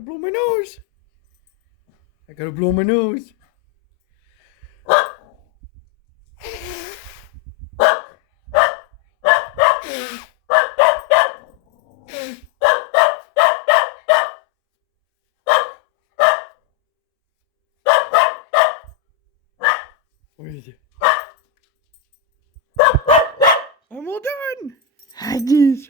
gotta blow my nose. I gotta blow my nose. Where is it? I'm all done. Huggies.